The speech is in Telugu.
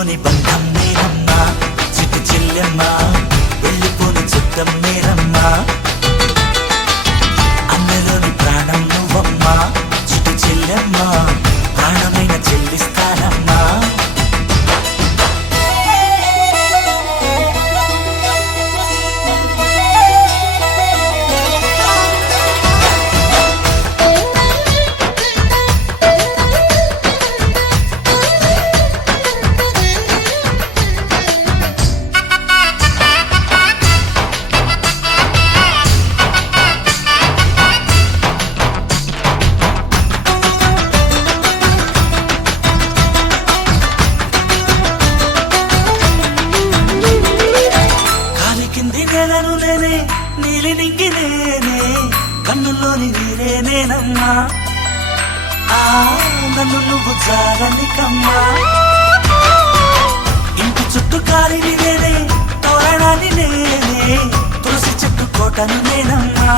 విడిపోని బంధం నేనమ్మా చిట్టి చెల్లెమ్మ వెళ్ళిపోని చుట్టం నేనమ్మా అన్నలోని ప్రాణం నువ్వమ్మా చిట్టి చెల్లెమ్మ ప్రాణమైన చెల్లిస్తానమ్మా నేలను నేనే నీలి నింగి నేనే కన్నుల్లోని నీరే నేనమ్మా నన్ను నువ్వు జారనికమ్మా ఇంటి చుట్టూ కాలిని నేనే తోరణాన్ని నేనే తులసి చెట్టు కోటను నేనమ్మా